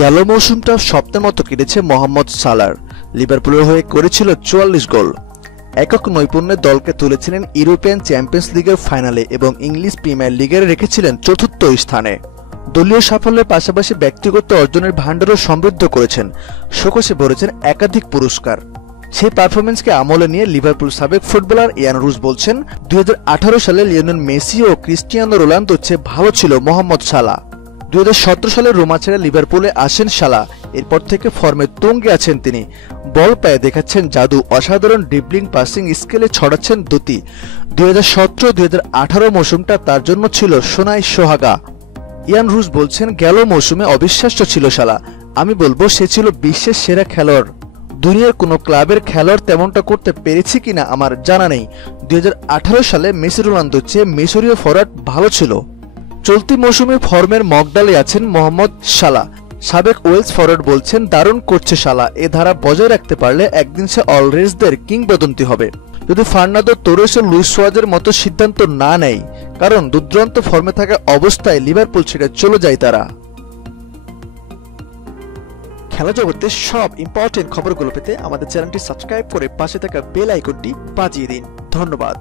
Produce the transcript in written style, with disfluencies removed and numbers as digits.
গেল মৌসুমটা স্বপ্নের মতো কেটেছে মোহাম্মদ সালার। লিভারপুলের হয়ে করেছিল 44 গোল। একক নৈপুণ্যে দলকে তুলেছিলেন ইউরোপিয়ান চ্যাম্পিয়ন্স লিগের ফাইনালে এবং ইংলিশ প্রিমিয়ার লিগে রেখেছিলেন চতুর্থ স্থানে। দলীয় সাফল্যের পাশাপাশি ব্যক্তিগত অর্জনের ভাণ্ডারও সমৃদ্ধ করেছেন, শোকসে ভরেছেন একাধিক পুরস্কার। সেই পারফরমেন্সকে আমলে নিয়ে লিভারপুল সাবেক ফুটবলার ইয়ান রুস বলছেন, 2018 সালে লিওনেল মেসি ও ক্রিস্টিয়ানো রোনালদোর চেয়ে ভালো ছিল মোহাম্মদ সালাহ। 2017 সালে রোমা ছেড়ে লিভারপুলে আসেন সালাহ। এরপর থেকে ফর্মে তুঙ্গে আছেন তিনি। বল পায়ে দেখাচ্ছেন জাদু, অসাধারণ ড্রিবলিং, পাসিং স্কিলে ছড়াচ্ছেন দ্যুতি। 2017-2018 মৌসুমটা তার জন্য ছিল সোনায় সোহাগা। ইয়ান রুস বলছেন, গেল মৌসুমে অবিশ্বাস্য ছিল সালাহ। আমি বলবো সে ছিল বিশ্বের সেরা খেলোয়াড়। দুনিয়ার কোনো ক্লাবের খেলোয়াড় তেমনটা করতে পেরেছে কিনা আমার জানা নেই। 2018 সালে মেসি রোনালদোর চেয়ে মিশরীয় ফরওয়ার্ড ভালো ছিল। চলতি মৌসুমে ফর্মের মগডালে আছেন মোহাম্মদ সালাহ। সাবেক ওয়েলস ফরওয়ার্ড বলছেন, দারুণ করছে সালাহ। এ ধারা বজায় রাখতে পারলে একদিন সে অলরেজদের কিংবদন্তি হবে। যদি ফার্নান্দো তোরেস ও লুইস সুয়ারেজের মতো সিদ্ধান্ত না নেয়, কারণ দুর্দান্ত ফর্মে থাকা অবস্থায় লিভারপুল ছেড়ে চলে যায় তারা। খেলা জগতের সব ইম্পর্টেন্ট খবরগুলো পেতে আমাদের চ্যানেলটি সাবস্ক্রাইব করে পাশে থাকা বেল আইকনটি বাজিয়ে দিন। ধন্যবাদ।